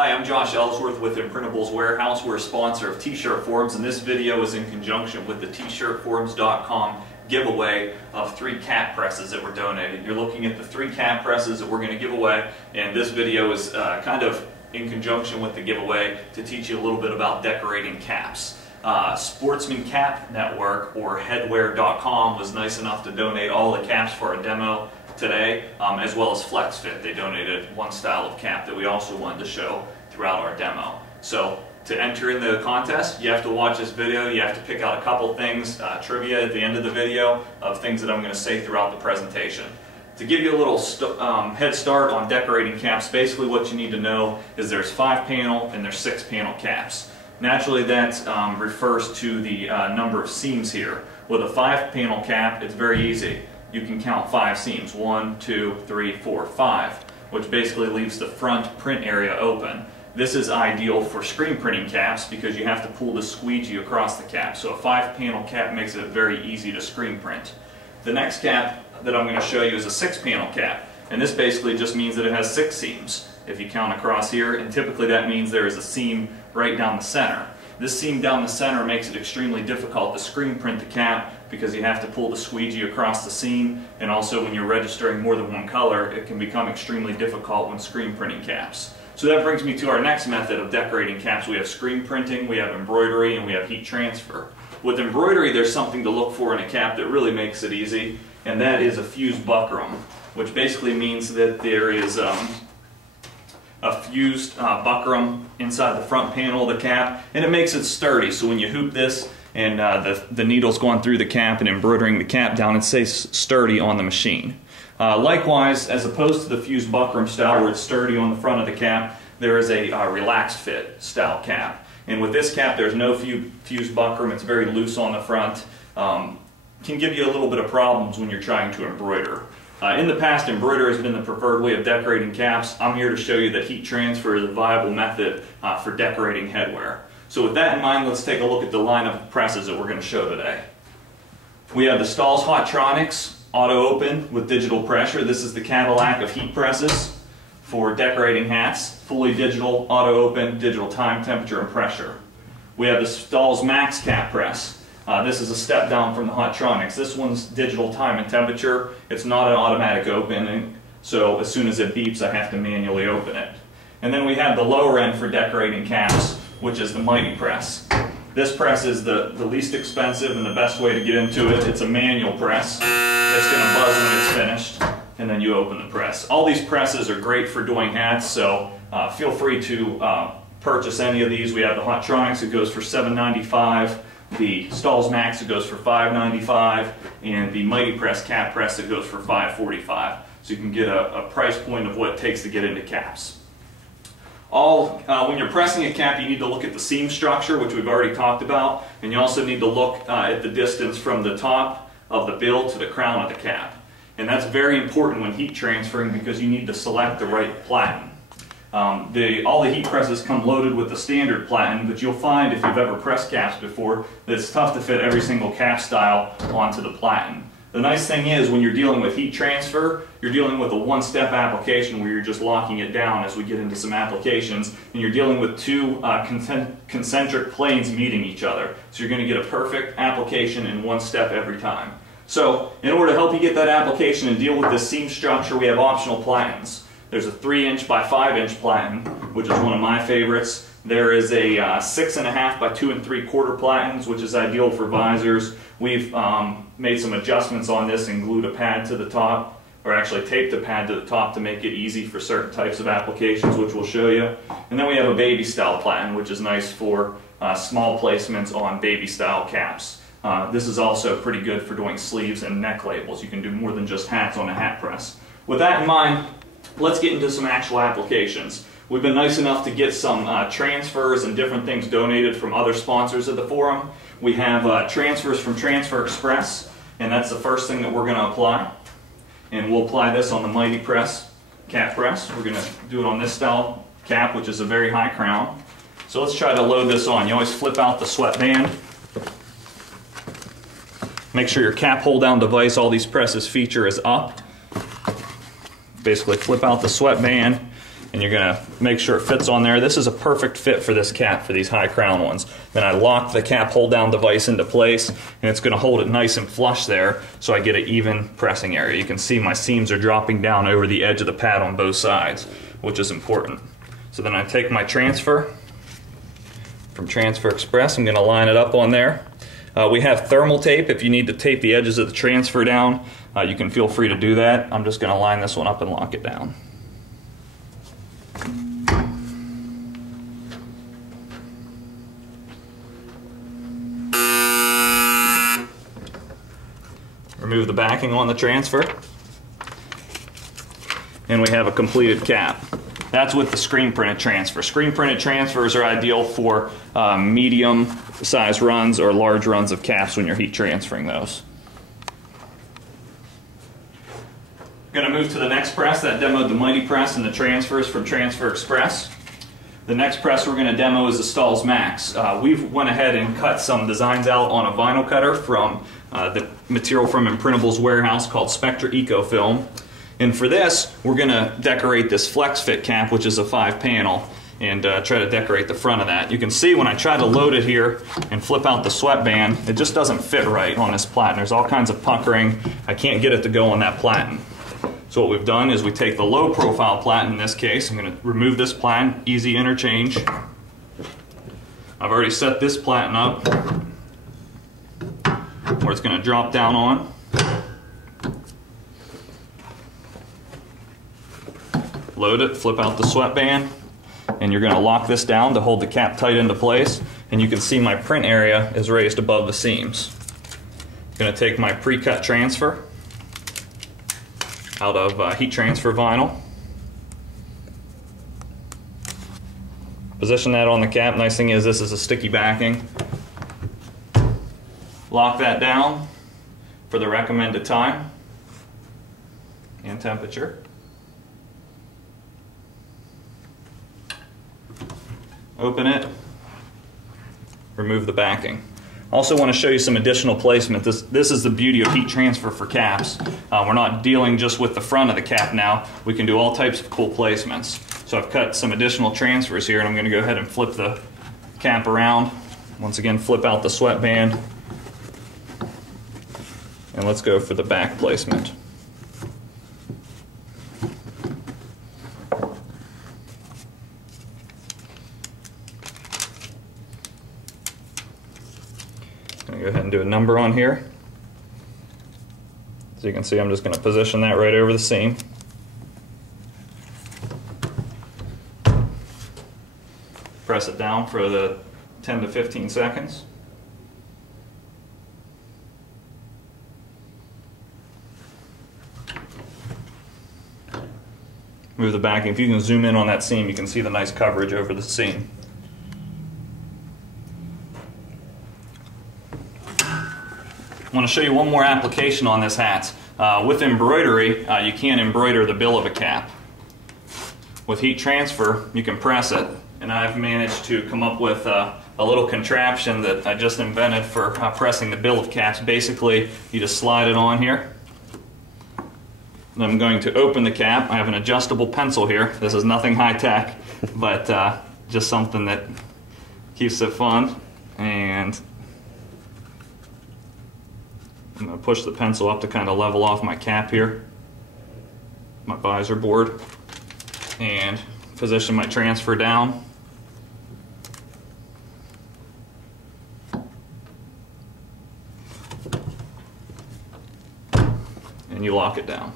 Hi, I'm Josh Ellsworth with Imprintables Warehouse. We're a sponsor of T-shirt forums, and this video is in conjunction with the t-shirtforums.com giveaway of 3 cap presses that were donated. You're looking at the 3 cap presses that we're going to give away, and this video is kind of in conjunction with the giveaway to teach you a little bit about decorating caps. Sportsman Cap Network, or Headwear.com, was nice enough to donate all the caps for a demo today, as well as FlexFit. They donated one style of cap that we also wanted to show throughout our demo. So to enter in the contest, you have to watch this video. You have to pick out a couple things, trivia at the end of the video, of things that I'm going to say throughout the presentation. To give you a little head start on decorating caps, basically what you need to know is there's 5-panel and there's 6-panel caps. Naturally, that refers to the number of seams here. With a 5-panel cap, it's very easy. You can count 5 seams, 1, 2, 3, 4, 5, which basically leaves the front print area open. This is ideal for screen printing caps because you have to pull the squeegee across the cap. So a 5-panel cap makes it very easy to screen print. The next cap that I'm going to show you is a 6-panel cap, and this basically just means that it has 6 seams if you count across here, and typically that means there is a seam right down the center. This seam down the center makes it extremely difficult to screen print the cap because you have to pull the squeegee across the seam, and also when you're registering more than one color, it can become extremely difficult when screen printing caps. So that brings me to our next method of decorating caps. We have screen printing, we have embroidery, and we have heat transfer. With embroidery, there's something to look for in a cap that really makes it easy, and that is a fused buckram, which basically means that there is a fused buckram inside the front panel of the cap, and it makes it sturdy. So when you hoop this and the needle's going through the cap and embroidering the cap down, it stays sturdy on the machine. Likewise, as opposed to the fused buckram style where it's sturdy on the front of the cap, there is a relaxed fit style cap. And with this cap, there's no fused buckram. It's very loose on the front. Can give you a little bit of problems when you're trying to embroider. In the past, embroidery has been the preferred way of decorating caps. I'm here to show you that heat transfer is a viable method for decorating headwear. So with that in mind, let's take a look at the line of presses that we're going to show today. We have the Stahl's Hotronics Auto Open with digital pressure. This is the Cadillac of heat presses for decorating hats. Fully digital, auto open, digital time, temperature, and pressure. We have the Stahl's Max Cap Press. This is a step down from the Hotronics. This one's digital time and temperature. It's not an automatic opening, so as soon as it beeps, I have to manually open it. And then we have the lower end for decorating caps, which is the Mighty Press. This press is the least expensive and the best way to get into it. It's a manual press. It's going to buzz when it's finished, and then you open the press. All these presses are great for doing hats, so feel free to purchase any of these. We have the Hotronics, it goes for $7.95. The Stahl's Max, it goes for $5.95, and the Mighty Press Cap Press, it goes for $5.45. So you can get a price point of what it takes to get into caps. When you're pressing a cap, you need to look at the seam structure, which we've already talked about, and you also need to look at the distance from the top of the bill to the crown of the cap. And that's very important when heat transferring because you need to select the right platen. All the heat presses come loaded with the standard platen, but you'll find if you've ever pressed caps before that it's tough to fit every single cap style onto the platen. The nice thing is when you're dealing with heat transfer, you're dealing with a one-step application where you're just locking it down as we get into some applications, and you're dealing with 2 concentric planes meeting each other. So you're going to get a perfect application in one step every time. So in order to help you get that application and deal with this seam structure, we have optional platens. There's a 3-inch by 5-inch platen, which is one of my favorites. There is a 6.5 by 2 3/4 platens, which is ideal for visors. We've made some adjustments on this and glued a pad to the top, or actually taped a pad to the top to make it easy for certain types of applications, which we'll show you. And then we have a baby style platen, which is nice for small placements on baby style caps. This is also pretty good for doing sleeves and neck labels. You can do more than just hats on a hat press. With that in mind, let's get into some actual applications. We've been nice enough to get some transfers and different things donated from other sponsors of the forum. We have transfers from Transfer Express, and that's the first thing that we're going to apply. And we'll apply this on the Mighty Press Cap Press. We're going to do it on this style cap, which is a very high crown. So let's try to load this on. You always flip out the sweatband. Make sure your cap hold down device, all these presses feature, is up. Basically flip out the sweatband and you're going to make sure it fits on there. This is a perfect fit for this cap, for these high crown ones. Then I lock the cap hold down device into place, and it's going to hold it nice and flush there so I get an even pressing area. You can see my seams are dropping down over the edge of the pad on both sides, which is important. So then I take my transfer from Transfer Express. I'm going to line it up on there. We have thermal tape. If you need to tape the edges of the transfer down, you can feel free to do that. I'm just going to line this one up and lock it down. Remove the backing on the transfer, and we have a completed cap. That's with the screen printed transfer. Screen printed transfers are ideal for medium size runs or large runs of caps when you're heat transferring those. Going to move to the next press. That demoed the Mighty Press and the transfers from Transfer Express. The next press we're going to demo is the Stahls Max. We've went ahead and cut some designs out on a vinyl cutter from the material from Imprintables Warehouse called Spectra Eco Film. And for this, we're going to decorate this flex fit cap, which is a 5-panel, and try to decorate the front of that. You can see when I try to load it here and flip out the sweatband, it just doesn't fit right on this platen. There's all kinds of puckering. I can't get it to go on that platen. So what we've done is we take the low profile platen in this case. I'm going to remove this platen, easy interchange. I've already set this platen up where it's going to drop down on. Load it, flip out the sweatband, and you're going to lock this down to hold the cap tight into place. And you can see my print area is raised above the seams. I'm going to take my pre-cut transfer out of heat transfer vinyl. Position that on the cap. Nice thing is this is a sticky backing. Lock that down for the recommended time and temperature. Open it, remove the backing. Also want to show you some additional placement. This is the beauty of heat transfer for caps. We're not dealing just with the front of the cap now. We can do all types of cool placements. So I've cut some additional transfers here, and I'm going to go ahead and flip the cap around. Once again, flip out the sweatband. And let's go for the back placement. Go ahead and do a number on here. So you can see I'm just going to position that right over the seam. Press it down for the 10 to 15 seconds. Move the backing. If you can zoom in on that seam, you can see the nice coverage over the seam. I want to show you one more application on this hat. With embroidery, you can embroider the bill of a cap. With heat transfer, you can press it, and I've managed to come up with a little contraption that I just invented for pressing the bill of caps. Basically, you just slide it on here. And I'm going to open the cap. I have an adjustable pencil here. This is nothing high-tech, but just something that keeps it fun. And I'm going to push the pencil up to kind of level off my cap here, my visor board, and position my transfer down. And you lock it down.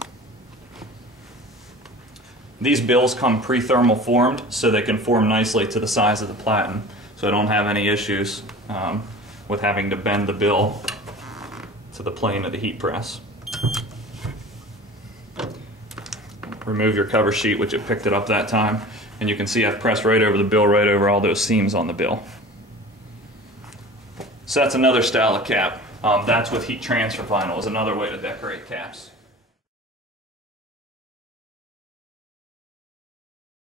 These bills come pre-thermal formed, so they can form nicely to the size of the platen, so I don't have any issues with having to bend the bill to the plane of the heat press. Remove your cover sheet, which it picked it up that time, and you can see I've pressed right over the bill, right over all those seams on the bill. So that's another style of cap. That's with heat transfer vinyl, is another way to decorate caps.